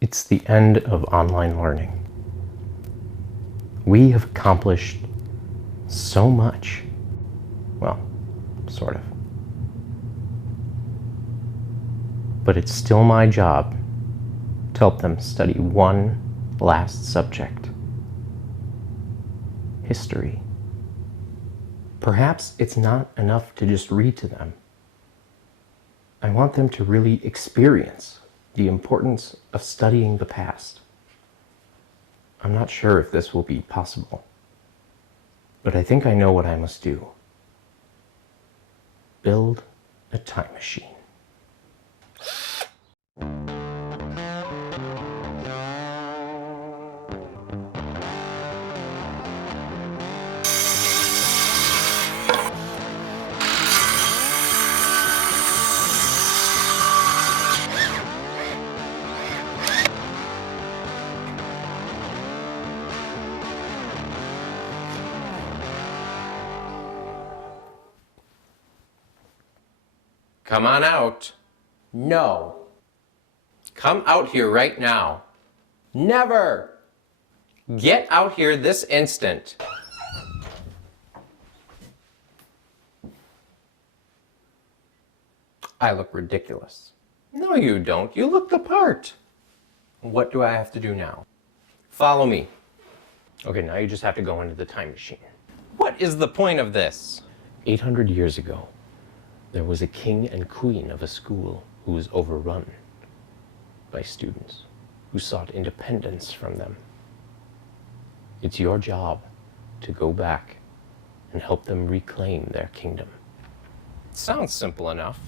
It's the end of online learning. We have accomplished so much. Well, sort of. But it's still my job to help them study one last subject: history. Perhaps it's not enough to just read to them. I want them to really experience the importance of studying the past. I'm not sure if this will be possible, but I think I know what I must do. Build a time machine. Come on out. No. Come out here right now. Never. Get out here this instant. I look ridiculous. No, you don't. You look the part. What do I have to do now? Follow me. Okay, now you just have to go into the time machine. What is the point of this? 800 years ago, there was a king and queen of a school who was overrun by students who sought independence from them. It's your job to go back and help them reclaim their kingdom. Sounds simple enough.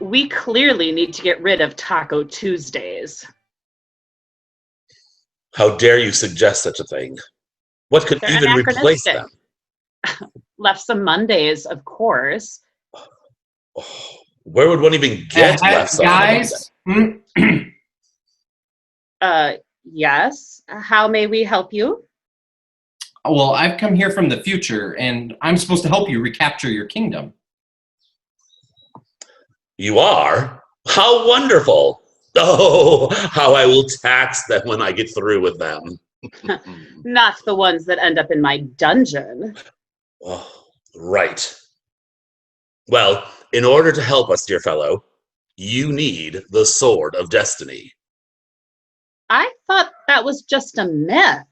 We clearly need to get rid of Taco Tuesdays. How dare you suggest such a thing? What could They're even replace anachronistic. them? Left some Mondays, of course. Oh, where would one even get left on guys? Yes. How may we help you? Well, I've come here from the future, and I'm supposed to help you recapture your kingdom. You are? How wonderful! Oh, how I will tax them when I get through with them. Not the ones that end up in my dungeon. Oh, right. Well, in order to help us, dear fellow, you need the Sword of Destiny. I thought that was just a myth.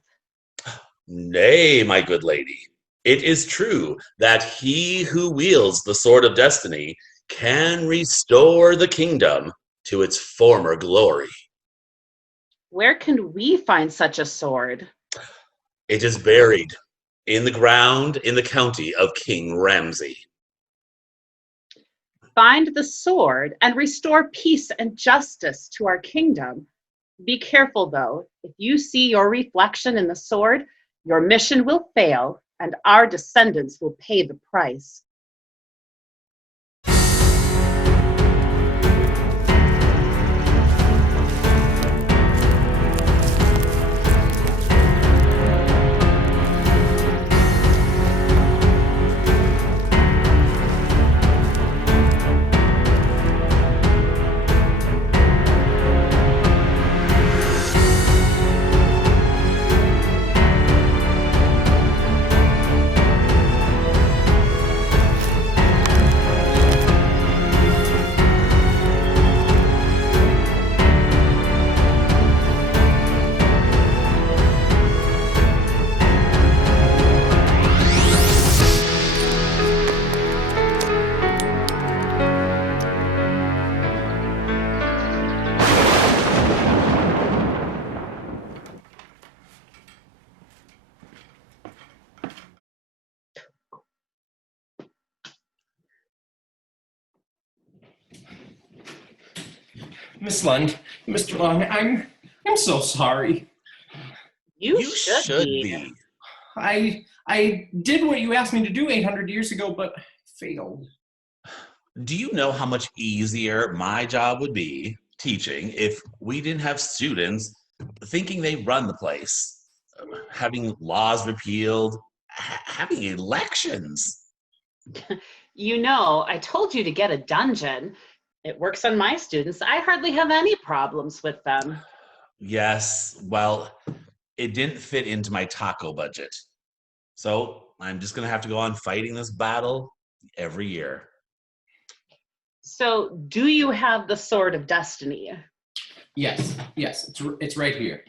Nay, my good lady, it is true that he who wields the Sword of Destiny can restore the kingdom to its former glory. Where can we find such a sword? It is buried in the ground in the county of King Ramsey. Find the sword and restore peace and justice to our kingdom. Be careful, though. If you see your reflection in the sword, your mission will fail, and our descendants will pay the price. Miss Lund, Mr. Long, I'm so sorry. You You should should be. be. I did what you asked me to do 800 years ago, but failed. Do you know how much easier my job would be teaching if we didn't have students thinking they run the place, having laws repealed, having elections? You know, I told you to get a dungeon. It works on my students. I hardly have any problems with them. Yes, well, it didn't fit into my taco budget. So I'm just going to have to go on fighting this battle every year. So, do you have the Sword of Destiny? Yes, it's right here.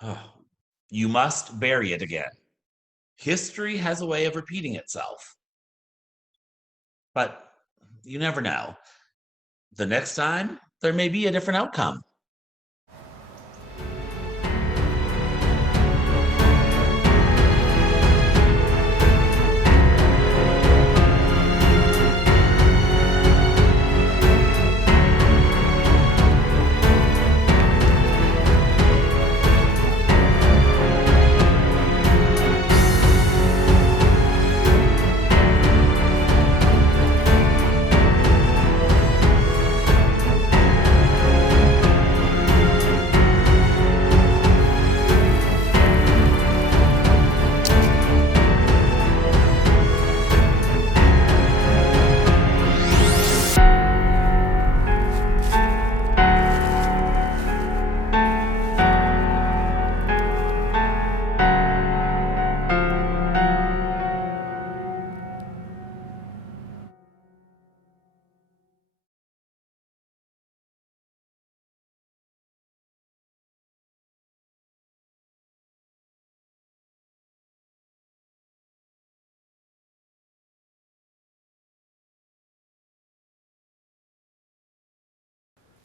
Oh, you must bury it again. History has a way of repeating itself. But you never know. The next time, there may be a different outcome.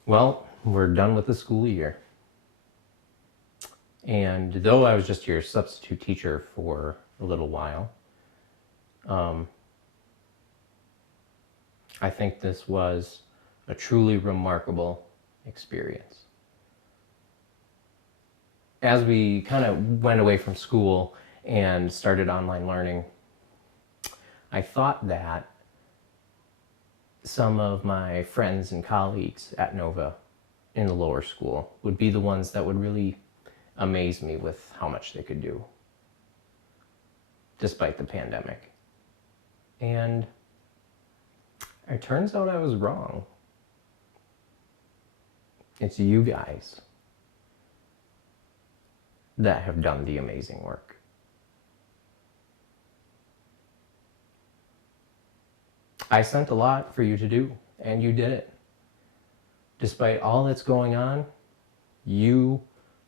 Well, we're done with the school year. And though I was just your substitute teacher for a little while, I think this was a truly remarkable experience. As we kind of went away from school and started online learning, I thought that some of my friends and colleagues at Nova in the lower school would be the ones that would really amaze me with how much they could do despite the pandemic. And it turns out I was wrong. It's you guys that have done the amazing work. I sent a lot for you to do, and you did it. Despite all that's going on, you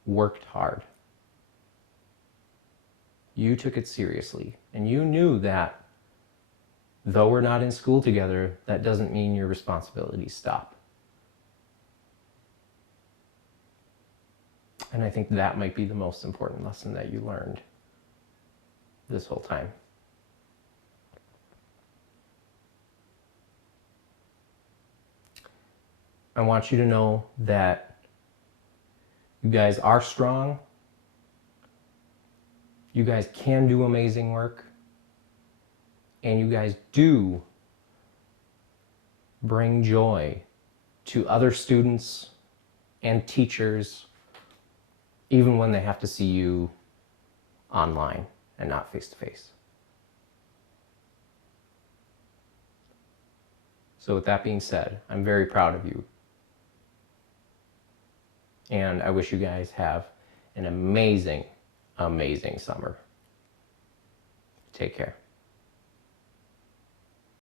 worked hard. You took it seriously, and you knew that though we're not in school together, that doesn't mean your responsibilities stop. And I think that might be the most important lesson that you learned this whole time. I want you to know that you guys are strong. You guys can do amazing work. And you guys do bring joy to other students and teachers, even when they have to see you online and not face to face. So with that being said, I'm very proud of you. And I wish you guys have an amazing, amazing summer. Take care.